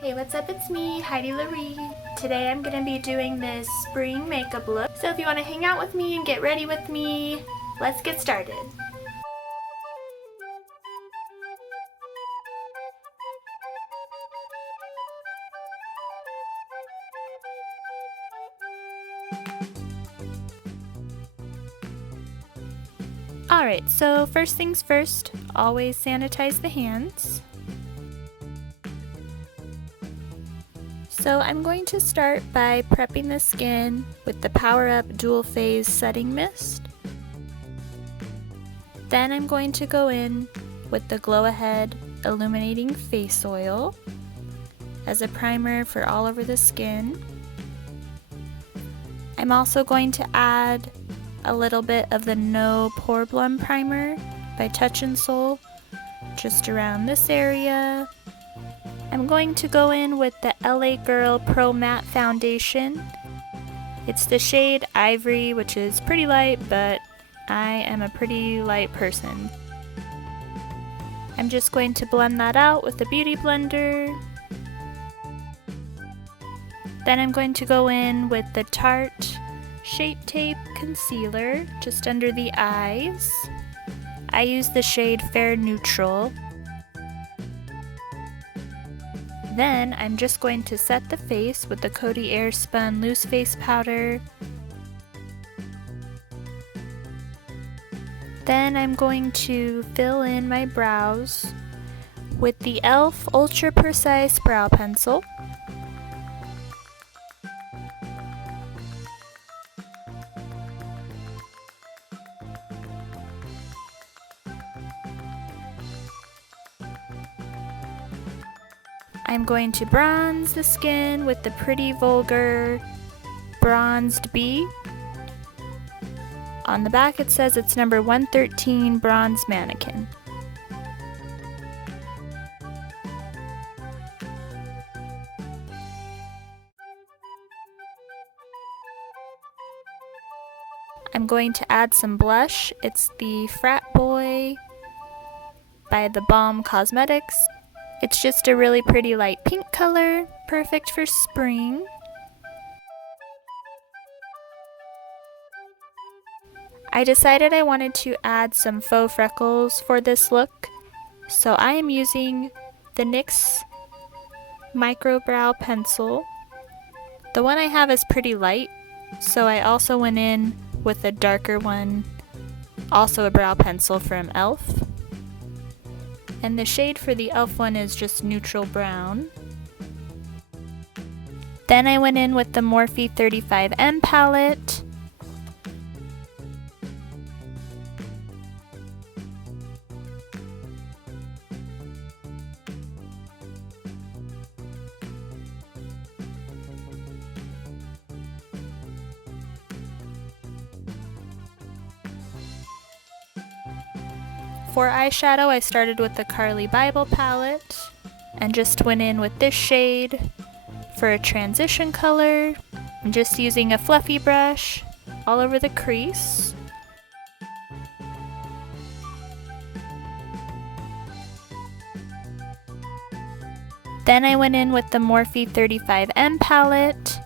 Hey, what's up? It's me, Heidi Laree. Today I'm going to be doing this spring makeup look. So if you want to hang out with me and get ready with me, let's get started. Alright, so first things first, always sanitize the hands. So I'm going to start by prepping the skin with the Power Up Dual Phase Setting Mist. Then I'm going to go in with the Glow Ahead Illuminating Face Oil as a primer for all over the skin. I'm also going to add a little bit of the No Pore Blum Primer by Touch in Soul just around this area. I'm going to go in with the LA Girl Pro Matte Foundation. It's the shade Ivory, which is pretty light, but I am a pretty light person. I'm just going to blend that out with the Beauty Blender. Then I'm going to go in with the Tarte Shape Tape Concealer just under the eyes. I use the shade Fair Neutral. Then I'm just going to set the face with the Coty Airspun Loose Face Powder. Then I'm going to fill in my brows with the e.l.f. Ultra Precise Brow Pencil. I'm going to bronze the skin with the Pretty Vulgar Bronzed Bee. On the back it says it's number 113 Bronze Mannequin. I'm going to add some blush. It's the Frat Boy by The Balm Cosmetics. It's just a really pretty light pink color, perfect for spring. I decided I wanted to add some faux freckles for this look, so I am using the NYX Micro Brow Pencil. The one I have is pretty light, so I also went in with a darker one, also a brow pencil from e.l.f. And the shade for the e.l.f. one is just neutral brown. Then I went in with the Morphe 35M palette. For eyeshadow, I started with the Carly Bible palette and just went in with this shade for a transition color. I'm just using a fluffy brush all over the crease. Then I went in with the Morphe 35M palette.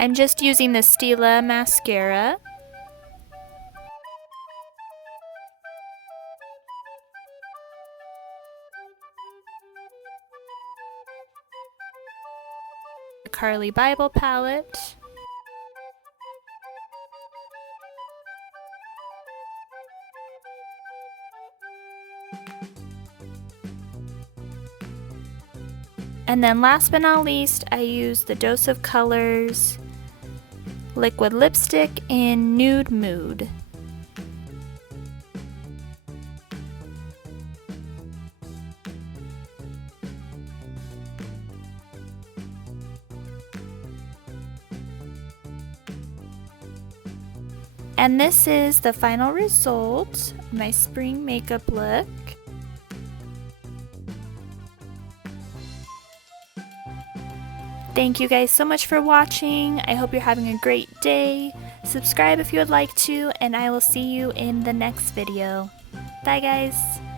I'm just using the Stila mascara. Carly Bible palette. And then last but not least, I used the Dose of Colors liquid lipstick in Nude Mood. And this is the final result of my spring makeup look. Thank you guys so much for watching. I hope you're having a great day. Subscribe if you would like to, and I will see you in the next video. Bye guys!